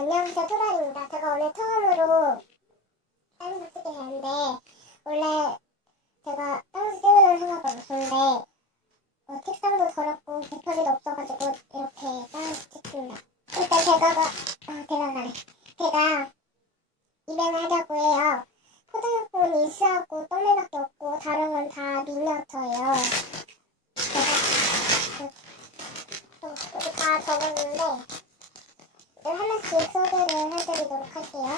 안녕하세요 토라입니다. 제가 오늘 처음으로 다른 거 쓰게 되는데 원래 제가 다른 거 찍으려는 생각 없었는데 어, 책상도 더럽고 배터리도 없어가지고 이렇게 다른 거 찍습니다. 일단 제가 가, 아 제가 가래. 제가 입양을 하려고 해요. 포장용품은 일수하고 떡매밖에 없고 다른 건 다 미니어처예요. 제가 그, 어, 여기 다 적었는데 하나씩 소개를 해드리도록 할게요.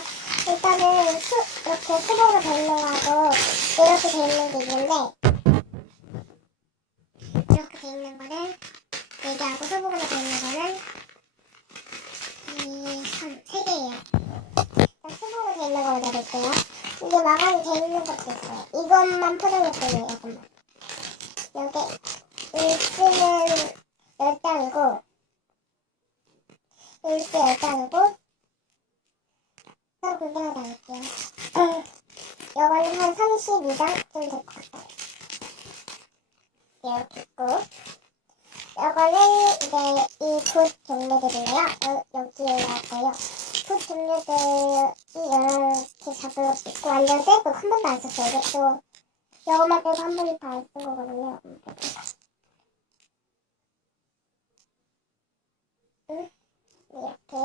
일단은 수, 이렇게 수동으로 돼 있는 거하고 이렇게 돼 있는 게 있는데 이렇게 돼 있는 거는 얘기하고 수동으로 돼 있는 거는 이세 개예요. 수동으로 돼 있는 거 먼저 볼게요. 이게 마감이 돼 있는 것도 있어요. 이것만 포장했어요. 이것만. 여기 일수는 10장이고 일수 10장이고 서로 구경을 나갈게요. 이거는 한 32장쯤 될것 같아요. 이렇게 있고 이거는 이제 이붓 종류들인데요. 여, 여기에 나왔어요. 붓 종류들이 개 잡은 것도 있고 완전 새 거 한 번도 안 썼어요. 또 이거만 빼고 한 번도 안 쓴 거거든요. 응? 이렇게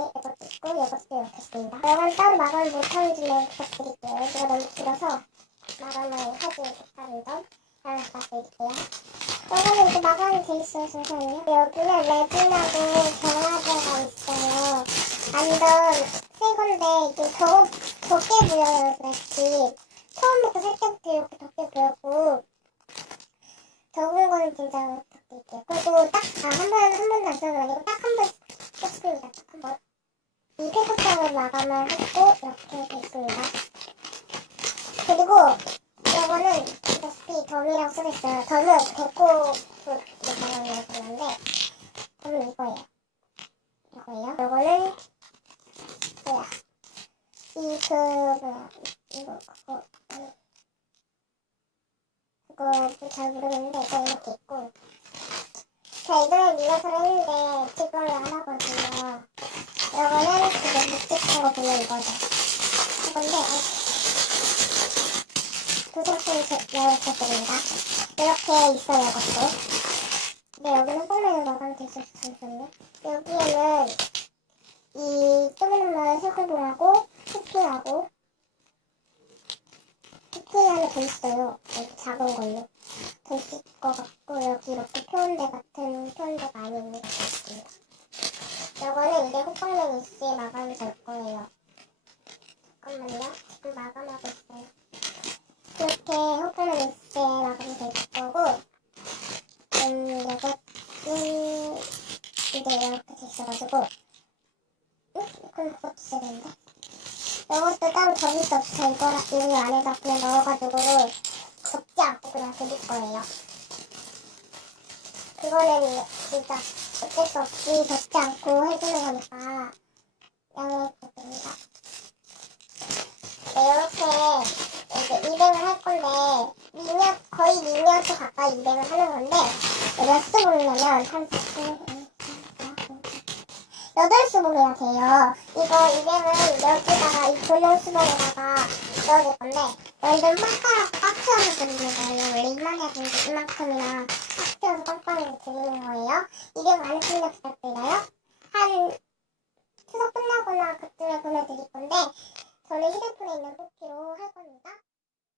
이것도 이렇게 있습니다. 이건 따로 마감을 못하는지는 부탁드릴게요. 제가 너무 길어서 마감을 하지 못하는 점 하나 부탁드릴게요. 이거는 이제 마감이 돼 있어요, 잠시만요. 여기는 레진하고 경화제가 있어요. 완전 새 건데 이게 더 덥게 보여요, 그렇지. 처음부터 살짝부터 이렇게 덥게 보였고 적은 거는 진짜 부탁드릴게요. 그리고 딱, 아, 한 번, 한 번도 안거 아니고 딱 한번 썼습니다. 딱 한 번. 이 페퍼장을 마감을 했고, 이렇게 됐습니다. 그리고, 이거는, 보다시피 덤이라고 써있어요. 덤은 데코 마감을 했는데, 덤은 이거예요. 이거예요. 이거는, 뭐야. 이, 그, 뭐야. 이거, 그거. 그거 잘 모르겠는데 일단 이렇게 있고 제가 이번에 밀려서 했는데 직관을 안 하거든요 원래는 그게 복잡한 거 보면 이거죠. 이건데, 부드럽게 열었었습니다. 이렇게 있어요, 이것도. 근데 여기는 홈에는 나가면 되실 수 있었네. 여기에는 이 조그만 색깔봉하고 토핑하고 토핑하면 더 있어요. 여기 작은 걸로. 더 있을 것 같고, 여기 이렇게 표현대 같은 표현대가 아니 있는 이렇게 호감을 있을 때 마감이 될 거고 음, 여객은 이제 이렇게 돼 있어가지고 응? 그럼 그것도 써야 되는데 이것도 따로 접을 수 없어 이거랑 여기 안에다 그냥 넣어가지고 접지 않고 그냥 드릴 거예요 그거는 진짜 어쩔 수 없이 접지 않고 해주는 거니까 양해해 부탁드립니다 네 이렇게 이제 200 하는데 미녀 거의 미녀도 가까이 인생을 하는 건데 몇 수분이냐면 한 8수분이나 돼요. 이거 인생은 여기다가 이 조용 수분에다가 넣어줄 건데 열좀 빡빡 빡쳐서 드리는 거예요. 원래 이만해서 이만큼이나 빡쳐서 빵빵하게 드리는 거예요. 이름 많은 실력 부탁드려요?